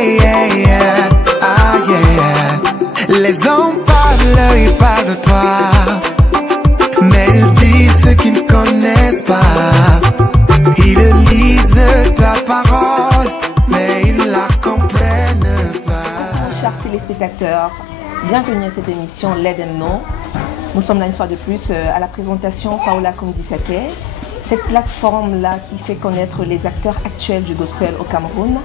yeah, yeah. Ah, yeah. Les hommes parlent, ils parlent de toi, mais ils disent ce qu'ils ne connaissent pas. Ils lisent ta parole, mais ils la comprennent pas. Chers téléspectateurs, bienvenue à cette émission Let Them Know. Nous sommes là une fois de plus à la présentation Paola Kumdisake, cette plateforme-là qui fait connaître les acteurs actuels du gospel au Cameroun.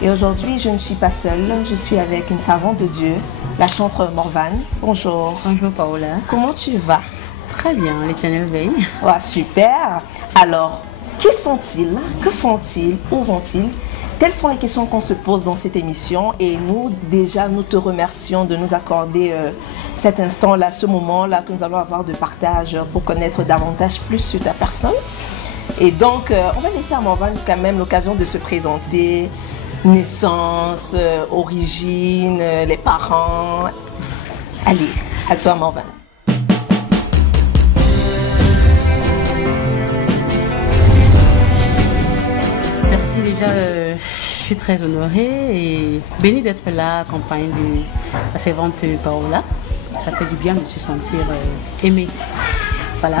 Et aujourd'hui, je ne suis pas seule, je suis avec une servante de Dieu, la chanteuse Morvane. Bonjour. Bonjour Paola. Comment tu vas? Très bien, l'Éternel veille. Ouais, super. Alors, qui sont-ils? Que font-ils? Où vont-ils? Telles sont les questions qu'on se pose dans cette émission et nous, déjà, nous te remercions de nous accorder cet instant-là, ce moment-là que nous allons avoir de partage pour connaître davantage plus sur ta personne. Et donc, on va laisser à Morvane quand même l'occasion de se présenter, naissance, origine, les parents. Allez, à toi Morvane. Merci déjà, je suis très honorée et bénie d'être là, accompagnée de la servante Paola. Ça fait du bien de se sentir aimée. Voilà.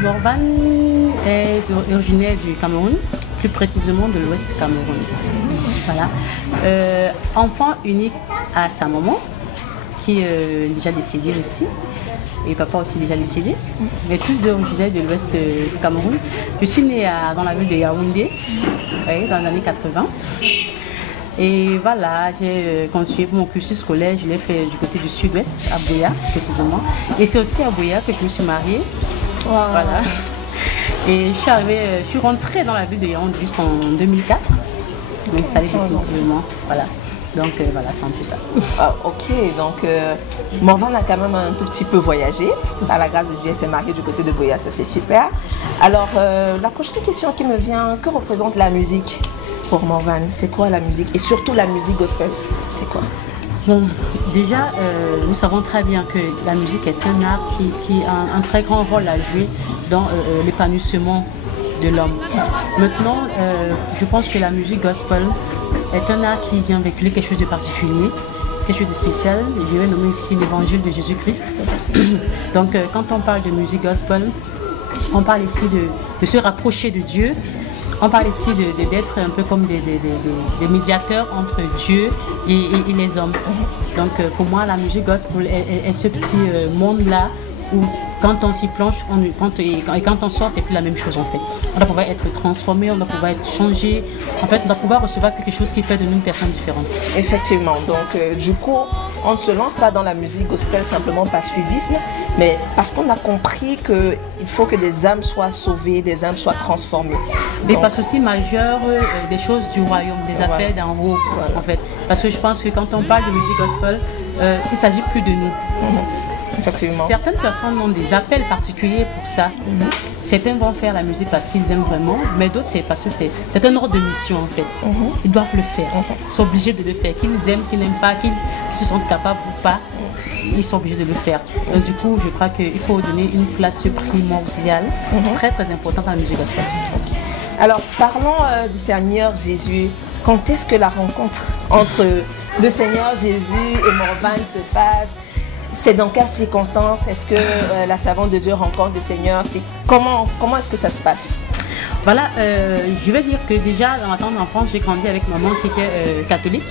Morvane est originaire du Cameroun, plus précisément de l'Ouest Cameroun. Voilà. Enfant unique à sa maman, qui est déjà décédée aussi. Et papa aussi déjà décédé, mais tous originaires de l'ouest du Cameroun. Je suis née dans la ville de Yaoundé, dans les années 80. Et voilà, j'ai continué mon cursus scolaire, je l'ai fait du côté du sud-ouest, à Boya précisément. Et c'est aussi à Boya que je me suis mariée. Wow. Voilà. Et je suis rentrée dans la ville de Yaoundé juste en 2004, installée définitivement. Voilà. Donc voilà, c'est un peu ça. Ah, ok, donc Morvane a quand même un tout petit peu voyagé. À la grâce de Dieu, elle s'est mariée du côté de Boya, ça c'est super. Alors, la prochaine question qui me vient, que représente la musique pour Morvane? C'est quoi la musique? Et surtout la musique gospel, c'est quoi? Bon, déjà, nous savons très bien que la musique est un art qui a un très grand rôle à jouer dans l'épanouissement de l'homme. Maintenant, je pense que la musique gospel est un art qui vient véhiculer quelque chose de particulier, quelque chose de spécial. Je vais nommer ici l'évangile de Jésus-Christ. Donc, quand on parle de musique gospel, on parle ici de se rapprocher de Dieu. On parle ici d'être un peu comme des médiateurs entre Dieu et les hommes. Donc, pour moi, la musique gospel est ce petit monde-là où quand on s'y plonge, quand on sort, c'est plus la même chose en fait. On doit pouvoir être transformé, on doit pouvoir être changé. En fait, on doit pouvoir recevoir quelque chose qui fait de nous une personne différente. Effectivement. Donc, du coup, on ne se lance pas dans la musique gospel simplement par suivisme, mais parce qu'on a compris qu'il faut que des âmes soient sauvées, des âmes soient transformées. Mais par souci majeur des choses du royaume, des affaires d'en haut, en fait. Parce que je pense que quand on parle de musique gospel, il ne s'agit plus de nous. Effectivement. Certaines personnes ont des appels particuliers pour ça. Certains vont faire la musique parce qu'ils aiment vraiment, mais d'autres c'est parce que c'est un ordre de mission en fait. Ils doivent le faire. Ils sont obligés de le faire. Qu'ils aiment, qu'ils n'aiment pas, qu'ils se sentent capables ou pas, ils sont obligés de le faire. Donc, du coup, je crois qu'il faut donner une place primordiale, très très importante à la musique gospel. Alors, parlons du Seigneur Jésus. Quand est-ce que la rencontre entre le Seigneur Jésus et Morvane se passe? C'est dans quelles circonstances est-ce que la servante de Dieu rencontre le Seigneur? Comment est-ce que ça se passe? Voilà, je vais dire que déjà dans ma tendre enfance, j'ai grandi avec maman qui était catholique,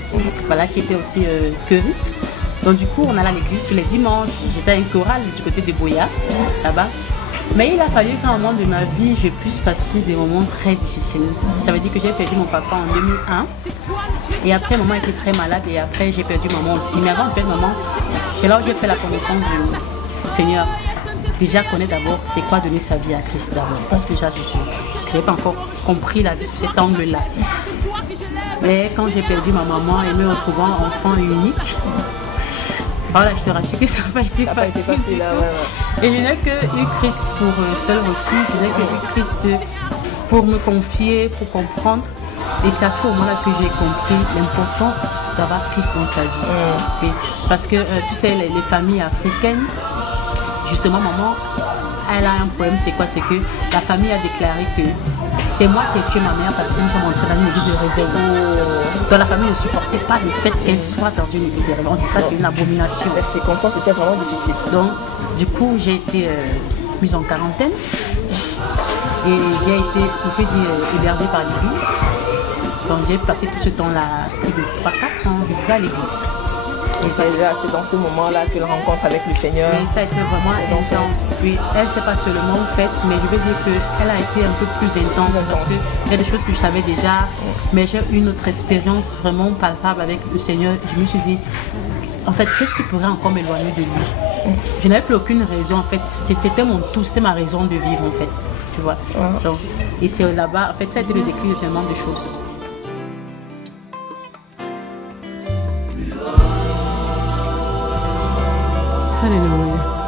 voilà, qui était aussi choriste. Donc du coup, on allait à l'église tous les dimanches. J'étais à une chorale du côté de Boya, là-bas. Mais il a fallu qu'à un moment de ma vie, je puisse passer des moments très difficiles. Ça veut dire que j'ai perdu mon papa en 2001. Et après, maman était très malade et après, j'ai perdu maman aussi. Mais avant de perdre maman, c'est là où j'ai fait la connaissance du Seigneur. Déjà connaître d'abord c'est quoi donner sa vie à Christ d'abord. Parce que je n'ai pas encore compris la vie sous cet angle-là. Mais quand j'ai perdu ma maman et me retrouvant enfant unique, voilà, je te rassure que ça n'a pas été facile du tout. Et je n'ai que eu Christ pour seul refuge, je n'ai que eu Christ pour me confier, pour comprendre. Et c'est à ce moment-là que j'ai compris l'importance d'avoir Christ dans sa vie. Et parce que tu sais, les familles africaines, justement, maman, elle a un problème, c'est quoi? C'est que la famille a déclaré que c'est moi qui ai tué ma mère parce que nous sommes entrés dans une église de réveil. Donc la famille ne supportait pas le fait qu'elle soit dans une église de réveil. On dit ça, c'est une abomination. Les circonstances étaient vraiment difficiles. Donc, du coup, j'ai été mise en quarantaine et j'ai été, on peut dire, hébergée par l'église. Donc, j'ai passé tout ce temps-là, plus de 3-4 ans, je vivais à l'église. Et c'est dans ce moment-là que la rencontre avec le Seigneur. Mais ça a été vraiment intense. Oui, elle, c'est pas seulement faite, mais je veux dire qu'elle a été un peu plus intense parce qu'il y a des choses que je savais déjà, mais j'ai eu une autre expérience vraiment palpable avec le Seigneur. Je me suis dit, en fait, qu'est-ce qui pourrait encore m'éloigner de lui? Je n'avais plus aucune raison, en fait. C'était mon tout, c'était ma raison de vivre, en fait. Tu vois. Donc, et c'est là-bas, en fait, ça a été le déclic de tellement de choses. Hallelujah.